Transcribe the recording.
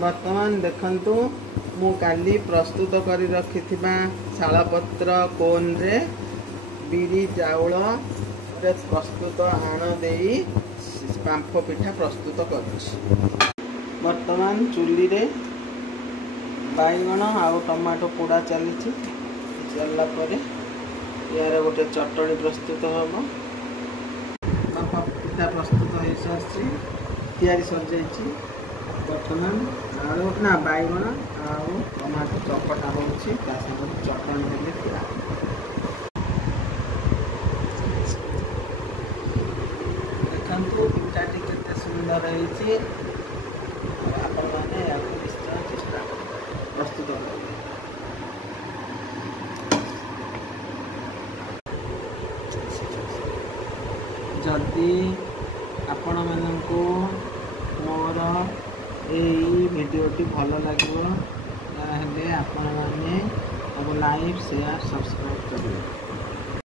बर्तमान देखंतु मु काली प्रस्तुत करी रखिथिबा शालपत्र कोन रे बिरी चाउल रे प्रस्तुत आण देई बांफ पिठा प्रस्तुत करूछि। वर्तमान चुली रे बैगण आउ टमाटो पोड़ा चली चलला परे यार गोटे चटनी प्रस्तुत हम बांफ पिठा प्रस्तुत हो सारी तैयारी सर जाइए। वर्तमान आलू ना बैगण आउ टमाटो चकटा होची चटनी देले पूरा देखंतु पिठाटी केते सुंदर होईची। आपण माने याको निश्चय चेष्टा प्रस्तुत करिए। जदि आपण माननको मोर यही भिडियोटी भल लगे आपण मैंने लाइक शेयर सब्सक्राइब करेंगे।